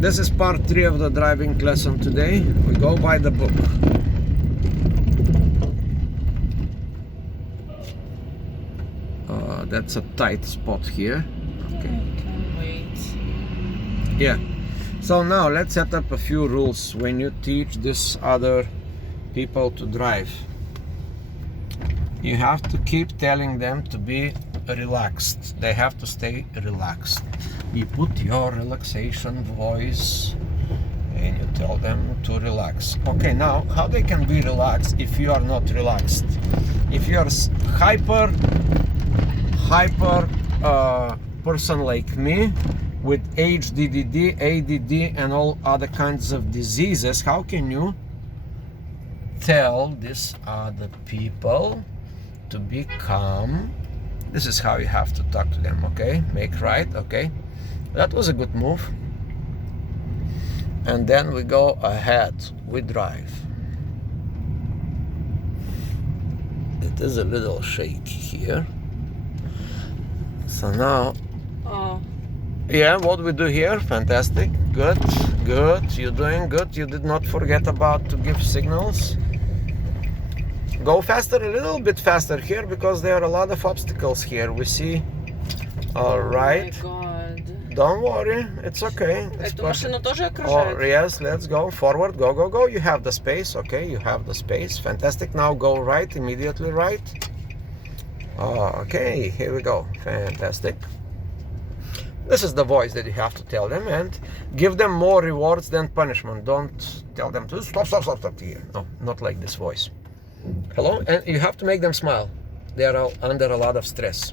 This is part 3 of the driving lesson today. We go by the book. That's a tight spot here. Okay. Can't wait. Yeah. So now let's set up a few rules when you teach this other people to drive. You have to keep telling them to be relaxed. They have to stay relaxed. You put your relaxation voice and you tell them to relax. Okay, now how they can be relaxed if you are not relaxed? If you are hyper person like me with HDD, ADD and all other kinds of diseases, how can you tell these other people to be calm? This is how you have to talk to them, okay? Make right, okay? That was a good move. And then we go ahead, we drive. It is a little shaky here. So now, yeah, what we do here, fantastic, good, you're doing good. You did not forget about to give signals. Go faster, a little bit faster here, because there are a lot of obstacles here. We see. All right. Oh my God. Don't worry, it's okay. It's Эту машину тоже oh, окружает? yes, let's go forward. Go. You have the space. Okay, you have the space. Fantastic. Now go right, immediately right. Okay, here we go. Fantastic. This is the voice that you have to tell them, and give them more rewards than punishment. Don't tell them to stop here. No, not like this voice. Hello, and you have to make them smile. They are under a lot of stress.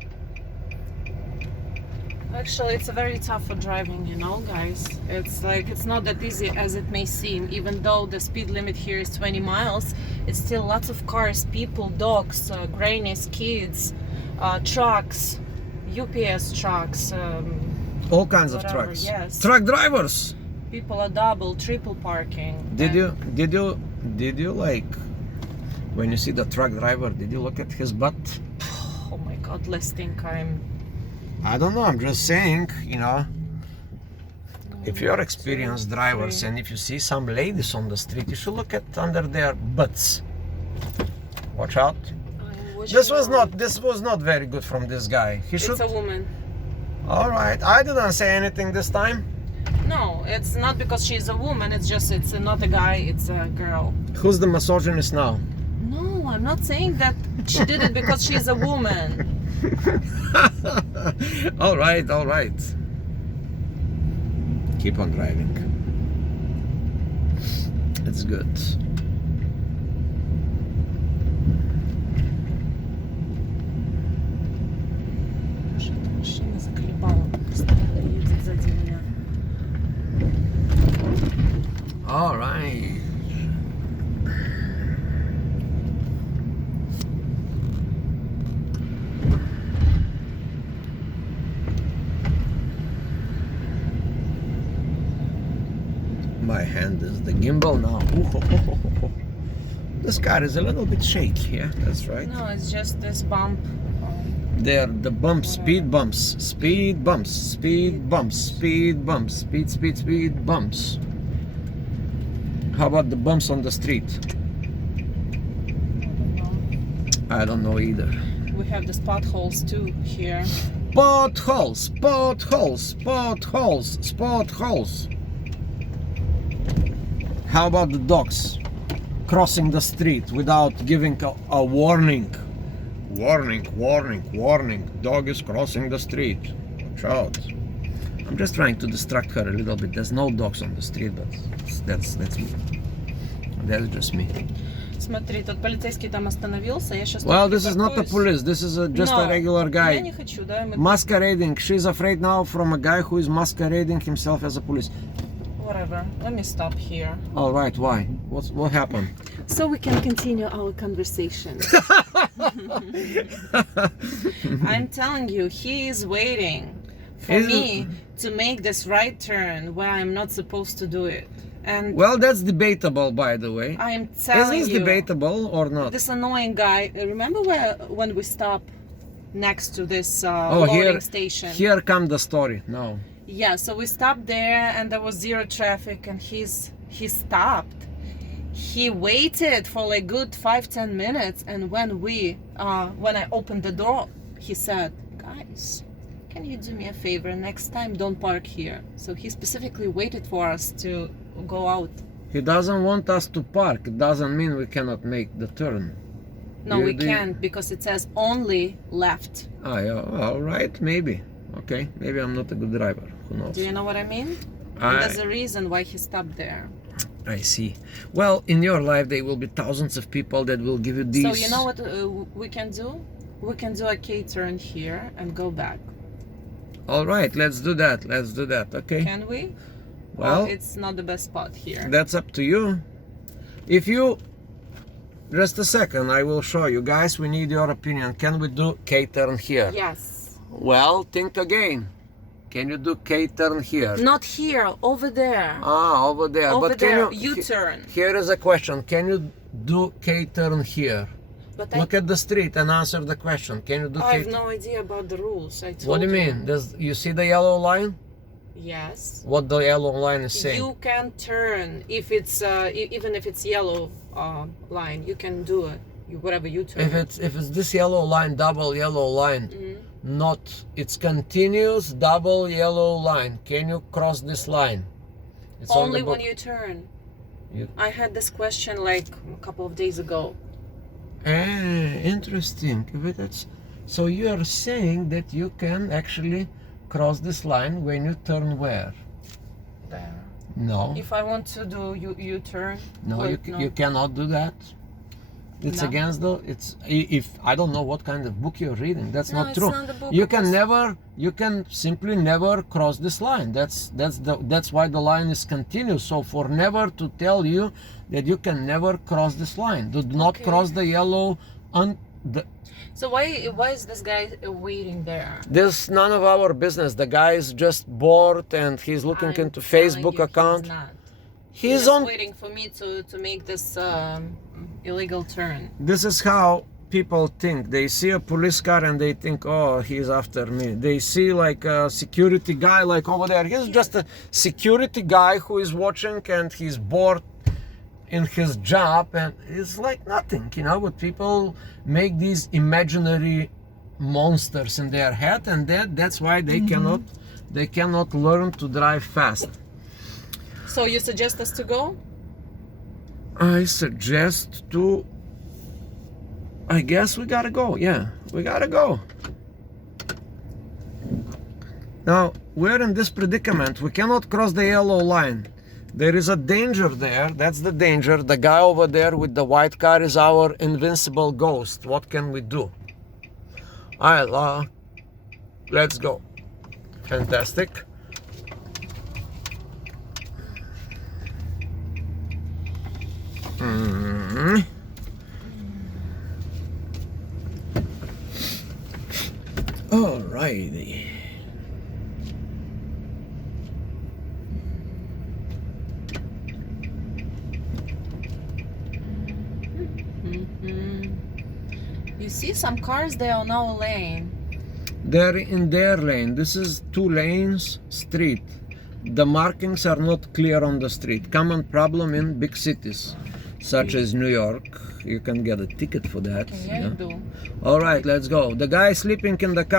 Actually, it's very tough for driving, you know, guys. It's like, it's not that easy as it may seem. Even though the speed limit here is 20 miles, it's still lots of cars, people, dogs, grannies, kids, trucks, UPS trucks, All kinds of whatever, trucks. yes. Truck drivers. People are double, triple parking. Did you like, when you see the truck driver, did you look at his butt? Oh my God, let's think I don't know, I'm just saying, you know, if you're experienced drivers and if you see some ladies on the street, you should look at under their butts. Watch out. This was not very good from this guy. It's a woman. All right, I didn't say anything this time. No, it's not because she's a woman, it's not a guy, it's a girl. Who's the misogynist now? No, I'm not saying that she did it because she's a woman. All right. Keep on driving. It's good. Машина заколебала, постоянно едет сзади меня. All right. My hand is the gimbal now. Ooh. This car is a little bit shaky, yeah, that's right. No, it's just this bump. They're the bumps, speed bumps. How about the bumps on the street? I don't know either. We have these potholes too here. Potholes. How about the dogs crossing the street without giving a warning? Warning. Dog is crossing the street. Watch out. I'm just trying to distract her a little bit. There's no dogs on the street, but that's me. That's just me. Смотри, тот полицейский там остановился. Я сейчас. Well, this is not a police. This is just a regular guy. Я не хочу, да? Masquerading. She's afraid now from a guy who is masquerading himself as a police. Whatever. Let me stop here. All right. Why? What happened? So we can continue our conversation. I'm telling you, he is waiting for me to make this right turn where I'm not supposed to do it. And well, that's debatable, by the way. I am telling you. Is this debatable or not? This annoying guy. Remember when we stopped next to this loading station? Here come the story. No. Yeah, so we stopped there and there was zero traffic and he stopped. He waited for like good 5-10 minutes, and when I opened the door, he said, "Guys, can you do me a favor? Next time don't park here." So he specifically waited for us to go out. He doesn't want us to park. It doesn't mean we cannot make the turn. No, we Do you- can't, because it says only left. Ah, yeah, all right, maybe. Okay, maybe I'm not a good driver. Who knows? Do you know what I mean? And I, there's a reason why he stopped there. I see. Well, in your life, there will be thousands of people that will give you these. So you know what we can do? We can do a K-turn here and go back. All right, let's do that. Let's do that. Okay. Can we? Well, it's not the best spot here. that's up to you. If you just a second, I will show you guys. We need your opinion. Can we do K-turn here? Yes. Well, think again. Can you do K-turn here? Not here, over there. Ah, over there. Over but there, can you? U-turn. Here is a question. Can you do K-turn here? But Look at the street and answer the question. Can you do I have K-turn? no idea about the rules. I told What do you mean? You see the yellow line? Yes. What the yellow line is saying? You can turn if it's even if it's yellow line. You can do it. Whatever you turn. If it's this yellow line, double yellow line, not it's continuous double yellow line. Can you cross this line? It's on Only the when book. you turn. You- I had this question like a couple of days ago. Interesting. But that's so you are saying that you can actually cross this line when you turn where? There. No, If I want to do U-turn. no, wait, you cannot do that. It's No. against the. If I don't know what kind of book you're reading. That's No, not it's true. not the book, You it can was- never. You can simply never cross this line. That's why the line is continuous. So for never to tell you that you can never cross this line. Do not Okay. cross the yellow. So why is this guy waiting there? This none of our business. The guy is just bored and he's looking I'm into telling Facebook you, account. He's not. He's He's on. waiting for me to make this illegal turn. This is how people think. They see a police car and they think, oh, he's after me. They see like a security guy like over there. He's just a security guy who is watching and he's bored in his job, and it's like nothing, but people make these imaginary monsters in their head, and that's why they cannot learn to drive fast. So you suggest us to go? I suggest to. I guess we gotta go. Yeah, we gotta go. Now we're in this predicament. We cannot cross the yellow line. There is a danger there. That's the danger. The guy over there with the white car is our invincible ghost. What can we do? Let's go. Fantastic. Alrighty. You see some cars, they are no lane. They're in their lane. This is 2 lanes street. The markings are not clear on the street. Common problem in big cities, such as New York. You can get a ticket for that. Yeah, you do. All right, let's go. The guy sleeping in the car.